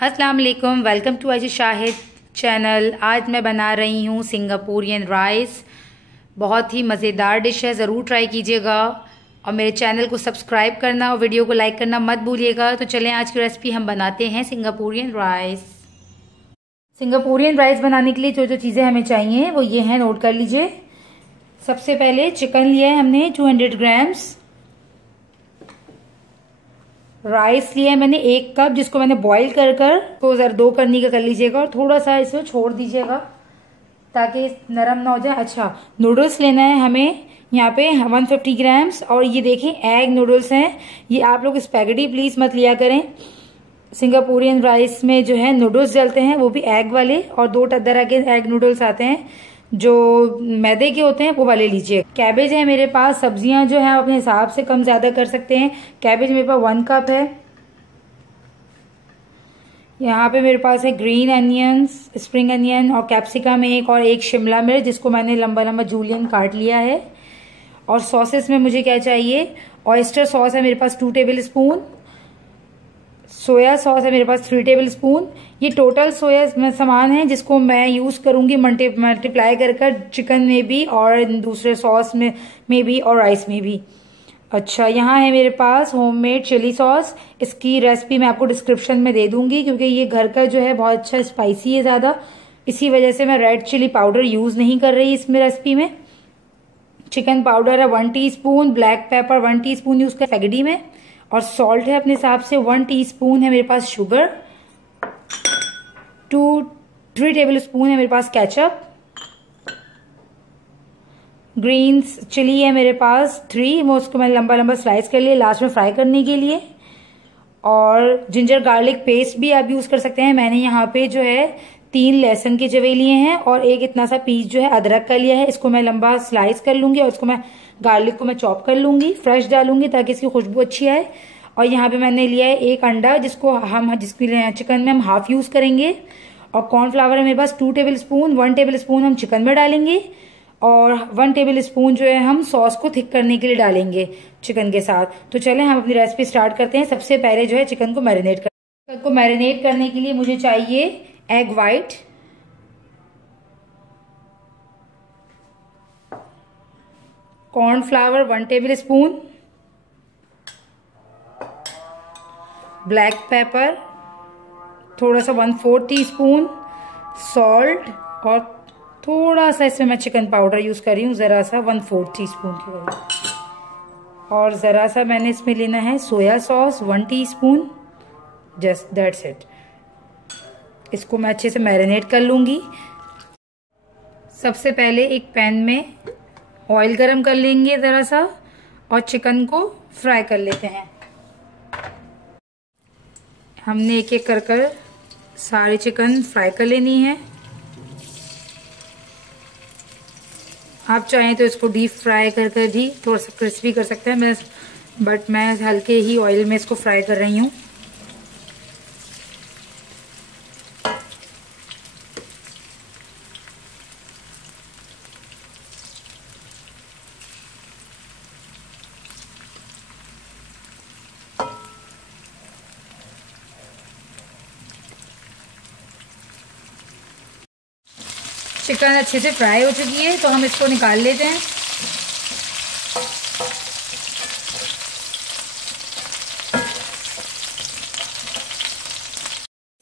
अस्सलाम वालेकुम, welcome to अजी शाहिद चैनल। आज मैं बना रही हूँ सिंगापुरियन राइस। बहुत ही मज़ेदार डिश है, ज़रूर ट्राई कीजिएगा और मेरे चैनल को सब्सक्राइब करना और वीडियो को लाइक करना मत भूलिएगा। तो चलें आज की रेसिपी हम बनाते हैं सिंगापुरियन राइस। सिंगापुरियन राइस बनाने के लिए जो जो चीज़ें हमें चाहिए वो ये हैं, नोट कर लीजिए। सबसे पहले चिकन लिया है हमने 200 ग्राम्स। राइस लिया है मैंने 1 कप, जिसको मैंने बॉईल कर तो ज़रा 2 करनी का कर लीजिएगा और थोड़ा सा इसमें छोड़ दीजिएगा ताकि नरम ना हो जाए। अच्छा, नूडल्स लेना है हमें यहाँ पे 150 ग्राम्स। और ये देखें एग नूडल्स हैं। ये आप लोग स्पैगेटी प्लीज मत लिया करें। सिंगापुरियन राइस में जो है नूडल्स डलते हैं वो भी एग वाले, और 2 तरह के एग नूडल्स आते हैं जो मैदे के होते हैं, वो वाले लीजिए। कैबेज है मेरे पास। सब्जियां जो है अपने हिसाब से कम ज्यादा कर सकते हैं। कैबेज मेरे पास 1 कप है। यहाँ पे मेरे पास है ग्रीन अनियंस, स्प्रिंग अनियन और कैप्सिकम और एक शिमला मिर्च, जिसको मैंने लंबा लंबा जूलियन काट लिया है। और सॉसेस में मुझे क्या चाहिए, ऑयस्टर सॉस है मेरे पास 2 टेबल स्पून, सोया सॉस है मेरे पास 3 टेबल स्पून। ये टोटल सोया सामान है जिसको मैं यूज करूंगी मल्टीप्लाई कर चिकन में भी और दूसरे सॉस में भी और राइस में भी। अच्छा, यहाँ है मेरे पास होममेड चिली सॉस। इसकी रेसिपी मैं आपको डिस्क्रिप्शन में दे दूंगी क्योंकि ये घर का जो है बहुत अच्छा स्पाइसी है ज़्यादा, इसी वजह से मैं रेड चिली पाउडर यूज नहीं कर रही इसमें रेसिपी में। चिकन पाउडर है 1 teaspoon, black pepper 1 teaspoon use कर स्पैगेटी में, और सॉल्ट है अपने हिसाब से 1 टीस्पून है मेरे पास शुगर, 3 टेबल स्पून है मेरे पास केचप, ग्रीन्स चिली है मेरे पास 3, वो उसको मैंने लंबा लंबा स्लाइस कर लिया लास्ट में फ्राई करने के लिए। और जिंजर गार्लिक पेस्ट भी आप यूज कर सकते हैं। मैंने यहाँ पे जो है 3 लहसुन के जवे लिए हैं और एक इतना सा पीस जो है अदरक का लिया है। इसको मैं लंबा स्लाइस कर लूंगी और इसको मैं गार्लिक को मैं चॉप कर लूंगी, फ्रेश डालूंगी ताकि इसकी खुशबू अच्छी आए। और यहाँ पे मैंने लिया है 1 अंडा, जिसके चिकन में हम हाफ यूज करेंगे। और कॉर्नफ्लावर है मेरे पास 2 टेबल स्पून, 1 टेबल स्पून हम चिकन में डालेंगे और 1 टेबल स्पून जो है हम सॉस को थिक करने के लिए डालेंगे चिकन के साथ। तो चलें हम अपनी रेसिपी स्टार्ट करते हैं। सबसे पहले जो है चिकन को मैरिनेट करने के लिए मुझे चाहिए egg white, cornflour 1 table spoon, black paper थोड़ा सा 1/4 टीस्पून, सॉल्ट और थोड़ा सा इसमें मैं चिकन पाउडर यूज कर रही हूँ, जरा सा 1/4 टीस्पून की वजह। और जरा सा मैंने इसमें लेना है soya sauce 1 teaspoon, just that's it. इसको मैं अच्छे से मैरिनेट कर लूंगी। सबसे पहले एक पैन में ऑयल गरम कर लेंगे जरा सा और चिकन को फ्राई कर लेते हैं। हमने एक एक कर सारे चिकन फ्राई कर लेनी है। आप चाहें तो इसको डीप फ्राई कर भी थोड़ा सा क्रिस्पी कर सकते हैं, बट मैं हल्के ही ऑयल में इसको फ्राई कर रही हूँ। चिकन अच्छे से फ्राई हो चुकी है तो हम इसको निकाल लेते हैं।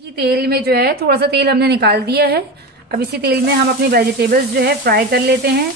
इसी तेल में जो है थोड़ा सा तेल हमने निकाल दिया है। अब इसी तेल में हम अपनी वेजिटेबल्स जो है फ्राई कर लेते हैं।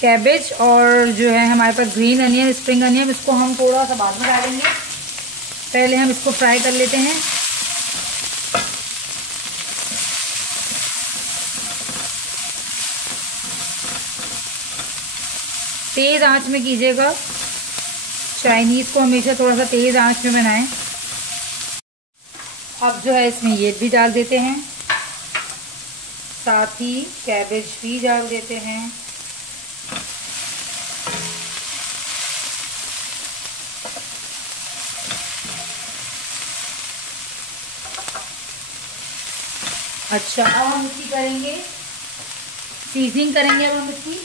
कैबेज और जो है हमारे पास ग्रीन अनियन, स्प्रिंग अनियन, इसको हम थोड़ा सा बाद में डालेंगे। पहले हम इसको फ्राई कर लेते हैं। तेज आंच में कीजिएगा, चाइनीज को हमेशा थोड़ा सा तेज आंच में बनाएं। अब जो है इसमें ये भी डाल देते हैं, साथ ही कैबेज भी डाल देते हैं। अच्छा, अब हम इसकी करेंगे सीजनिंग करेंगे। अब हम इसकी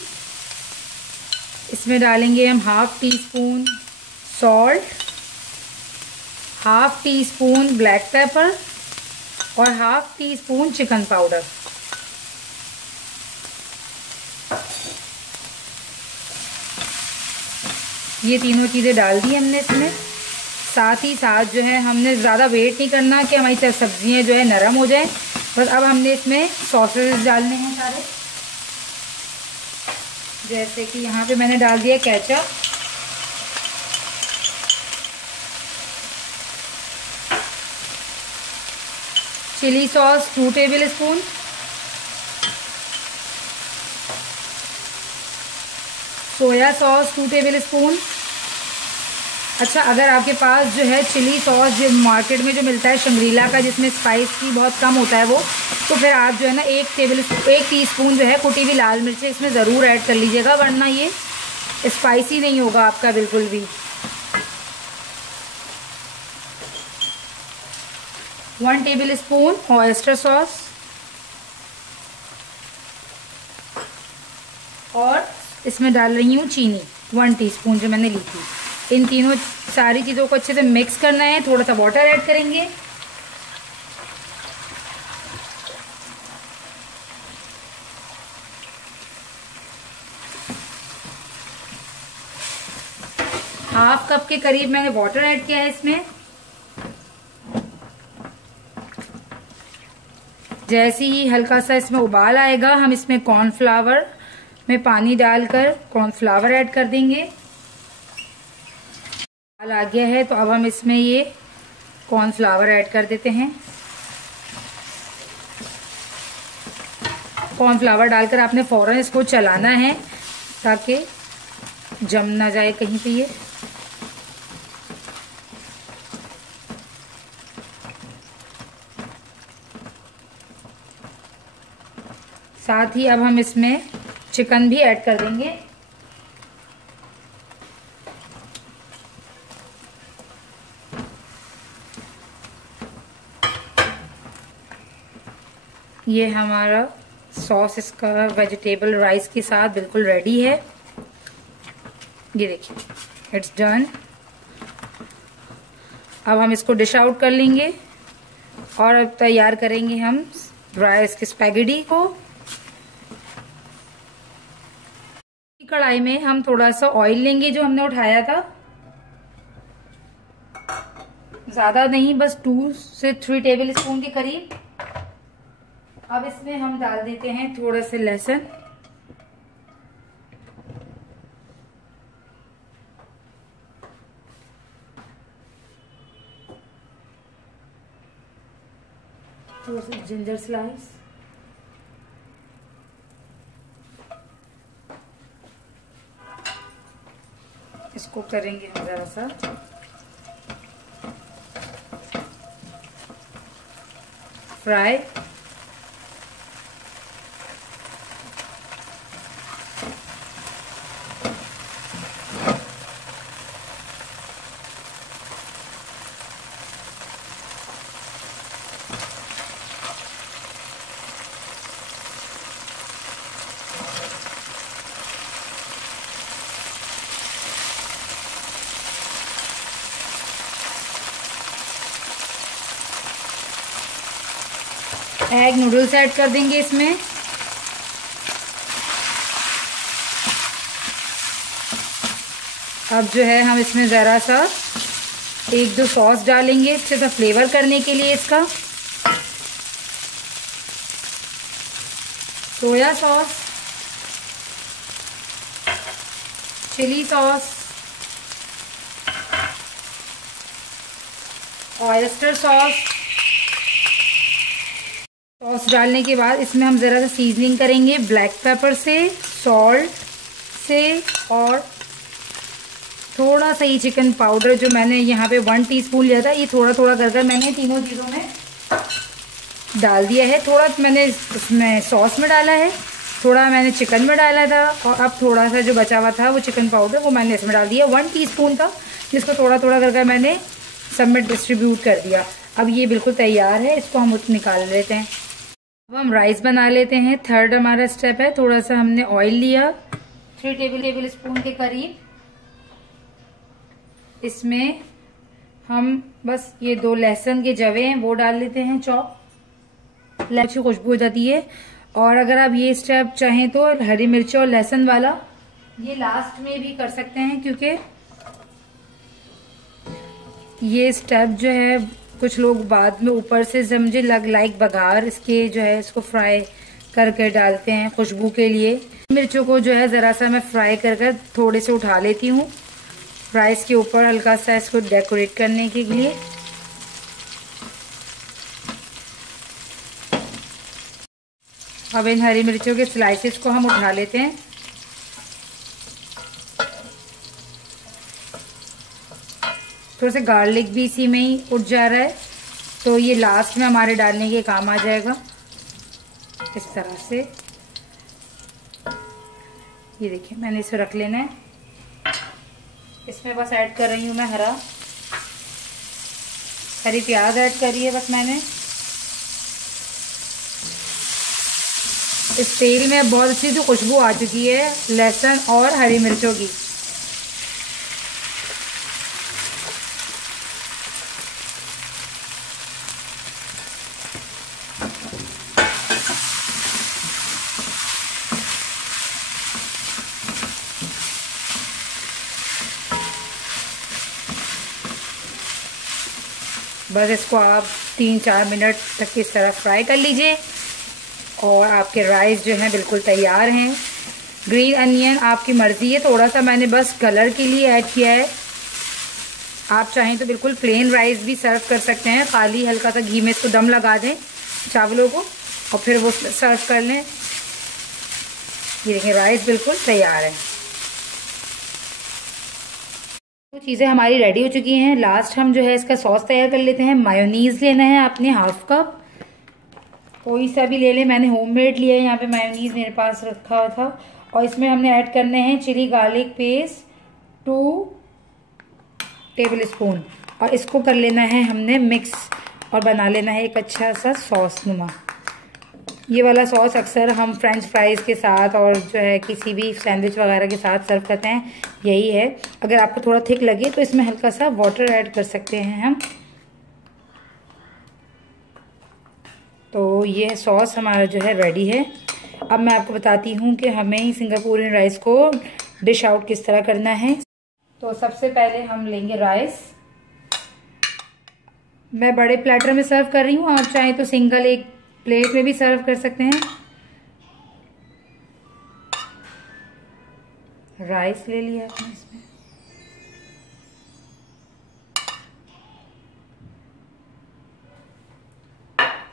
इसमें डालेंगे हम 1/2 teaspoon salt, half teaspoon black pepper और half teaspoon chicken powder. ये तीनों चीज़ें डाल दी हमने इसमें। साथ ही साथ जो है हमने ज़्यादा वेट नहीं करना कि हमारी सब्जियां जो है नरम हो जाएं। बस अब हमने इसमें सॉसेस डालने हैं सारे। जैसे कि यहाँ पे मैंने डाल दिया ketchup, chilli sauce 2 tablespoon, soya sauce 2 tablespoon. अच्छा, अगर आपके पास जो है चिली सॉस जो मार्केट में जो मिलता है शंग्रीला का, जिसमें स्पाइस की बहुत कम होता है वो, तो फिर आप जो है ना 1 टीस्पून जो है कुटी हुई लाल मिर्चें इसमें ज़रूर ऐड कर लीजिएगा, वरना ये स्पाइसी नहीं होगा आपका बिल्कुल भी। 1 टेबल स्पून ऑयस्टर सॉस और इसमें डाल रही हूँ चीनी 1 टीस्पून जो मैंने ली थी। इन तीनों सारी चीज़ों को अच्छे से मिक्स करना है। थोड़ा सा वाटर ऐड करेंगे। हाफ कप के करीब मैंने वाटर ऐड किया है इसमें। जैसे ही हल्का सा इसमें उबाल आएगा, हम इसमें कॉर्नफ्लावर में पानी डालकर कॉर्नफ्लावर ऐड कर देंगे। उबाल आ गया है तो अब हम इसमें ये कॉर्नफ्लावर ऐड कर देते हैं। कॉर्नफ्लावर डालकर आपने फौरन इसको चलाना है ताकि जम ना जाए कहीं पे ये। साथ ही अब हम इसमें चिकन भी ऐड कर देंगे। ये हमारा सॉस इसका वेजिटेबल राइस के साथ बिल्कुल रेडी है। ये देखिए, इट्स डन। अब हम इसको डिश आउट कर लेंगे और अब तैयार करेंगे हम राइस के स्पैगेटी को। कढ़ाई में हम थोड़ा सा ऑयल लेंगे जो हमने उठाया था, ज्यादा नहीं, बस 2 से 3 टेबल स्पून के करीब। अब इसमें हम डाल देते हैं थोड़ा सा लहसुन, थोड़ा सा जिंजर स्लाइस, इसको करेंगे हम जरा सा फ्राई। एग नूडल्स ऐड कर देंगे इसमें। अब जो है हम इसमें ज़रा सा 1-2 सॉस डालेंगे अच्छे सा फ्लेवर करने के लिए इसका। Soya sauce, chilli sauce, oyster sauce डालने के बाद इसमें हम ज़रा सा सीजनिंग करेंगे ब्लैक पेपर से, सॉल्ट से और थोड़ा सा ये चिकन पाउडर जो मैंने यहाँ पे 1 टीस्पून लिया था, ये थोड़ा थोड़ा कर मैंने तीनों चीज़ों में डाल दिया है। थोड़ा मैंने उसमें सॉस में डाला है, थोड़ा मैंने चिकन में डाला था और अब थोड़ा सा जो बचा हुआ था वो चिकन पाउडर वो मैंने इसमें डाल दिया। 1 टीस्पून था जिसको थोड़ा थोड़ा कर मैंने सब में डिस्ट्रीब्यूट कर दिया। अब ये बिल्कुल तैयार है, इसको हम निकाल लेते हैं। अब हम राइस बना लेते हैं। थर्ड हमारा स्टेप है, थोड़ा सा हमने ऑयल लिया 3 टेबल स्पून के करीब, इसमें हम बस ये 2 लहसुन के जवे हैं वो डाल लेते हैं चॉप, अच्छी खुशबू हो जाती है। और अगर आप ये स्टेप चाहें तो हरी मिर्च और लहसुन वाला ये लास्ट में भी कर सकते हैं, क्योंकि ये स्टेप जो है कुछ लोग बाद में ऊपर से समझे लाइक बघार इसके जो है इसको फ्राई करके डालते हैं खुशबू के लिए। मिर्चों को जो है ज़रा सा मैं फ्राई कर थोड़े से उठा लेती हूँ राइस के ऊपर, हल्का सा इसको डेकोरेट करने के लिए। अब इन हरी मिर्चों के स्लाइसेस को हम उठा लेते हैं। थोड़ा सा गार्लिक भी इसी में ही उठ जा रहा है, तो ये लास्ट में हमारे डालने के काम आ जाएगा इस तरह से। ये देखिए मैंने इसे रख लेना है। इसमें बस ऐड कर रही हूँ मैं हरी प्याज ऐड करी है बस मैंने। इस तेल में बहुत अच्छी सी खुशबू आ चुकी है लहसुन और हरी मिर्चों की। बस इसको आप 3-4 मिनट तक इस तरह फ्राई कर लीजिए और आपके राइस जो हैं बिल्कुल तैयार हैं। ग्रीन अनियन आपकी मर्ज़ी है, थोड़ा सा मैंने बस कलर के लिए ऐड किया है। आप चाहें तो बिल्कुल प्लेन राइस भी सर्व कर सकते हैं, खाली हल्का सा घी में इसको दम लगा दें चावलों को और फिर वो सर्व कर लें। ये देखिए राइस बिल्कुल तैयार है। तो चीज़ें हमारी रेडी हो चुकी हैं। लास्ट हम जो है इसका सॉस तैयार कर लेते हैं। मायोनीज़ लेना है आपने हाफ कप, कोई सा भी ले लें, मैंने होममेड लिया है। यहाँ पे मायोनीज़ मेरे पास रखा हुआ था। और इसमें हमने ऐड करने हैं chilli garlic paste 2 tablespoon और इसको कर लेना है हमने मिक्स और बना लेना है एक अच्छा सा सॉस नुमा। ये वाला सॉस अक्सर हम फ्रेंच फ्राइज़ के साथ और जो है किसी भी सैंडविच वगैरह के साथ सर्व करते हैं, यही है। अगर आपको थोड़ा थिक लगे तो इसमें हल्का सा वाटर ऐड कर सकते हैं हम। तो ये सॉस हमारा जो है रेडी है। अब मैं आपको बताती हूँ कि हमें सिंगापुरियन राइस को डिश आउट किस तरह करना है। तो सबसे पहले हम लेंगे राइस। मैं बड़े प्लेटर में सर्व कर रही हूँ, आप चाहें तो सिंगल एक प्लेट में भी सर्व कर सकते हैं। राइस ले लिया आपने इसमें,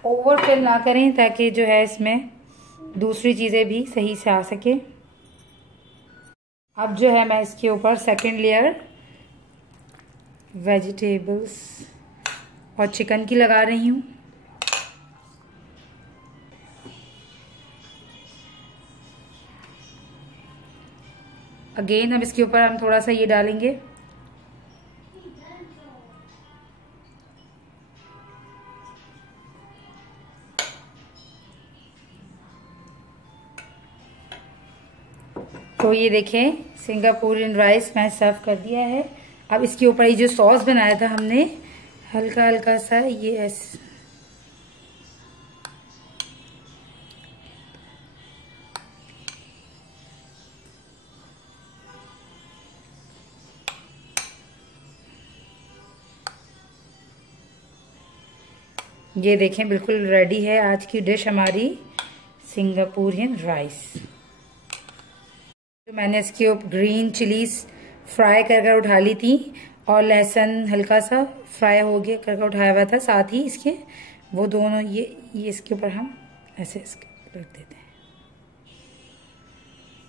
ओवर फिल ना करें ताकि जो है इसमें दूसरी चीज़ें भी सही से आ सके। अब जो है मैं इसके ऊपर सेकंड लेयर वेजिटेबल्स और चिकन की लगा रही हूँ। अगेन अब इसके ऊपर हम थोड़ा सा ये डालेंगे तो ये देखें सिंगापुरियन राइस मैं सर्व कर दिया है। अब इसके ऊपर ये जो सॉस बनाया था हमने हल्का हल्का सा ये ऐसे ये देखें बिल्कुल रेडी है आज की डिश हमारी सिंगापुरियन राइस। तो मैंने इसके ऊपर ग्रीन चिलीज फ्राई कर उठा ली थी और लहसुन हल्का सा फ्राई हो गया करके उठाया हुआ था, साथ ही इसके वो दोनों ये इसके ऊपर हम ऐसे रख देते हैं।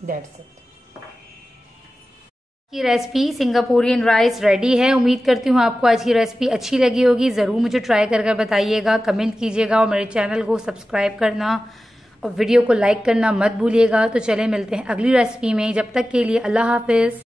That's it. की रेसिपी सिंगापुरियन राइस रेडी है। उम्मीद करती हूँ आपको आज की रेसिपी अच्छी लगी होगी। ज़रूर मुझे ट्राई कर बताइएगा, कमेंट कीजिएगा और मेरे चैनल को सब्सक्राइब करना और वीडियो को लाइक करना मत भूलिएगा। तो चले मिलते हैं अगली रेसिपी में, जब तक के लिए अल्लाह हाफिज़।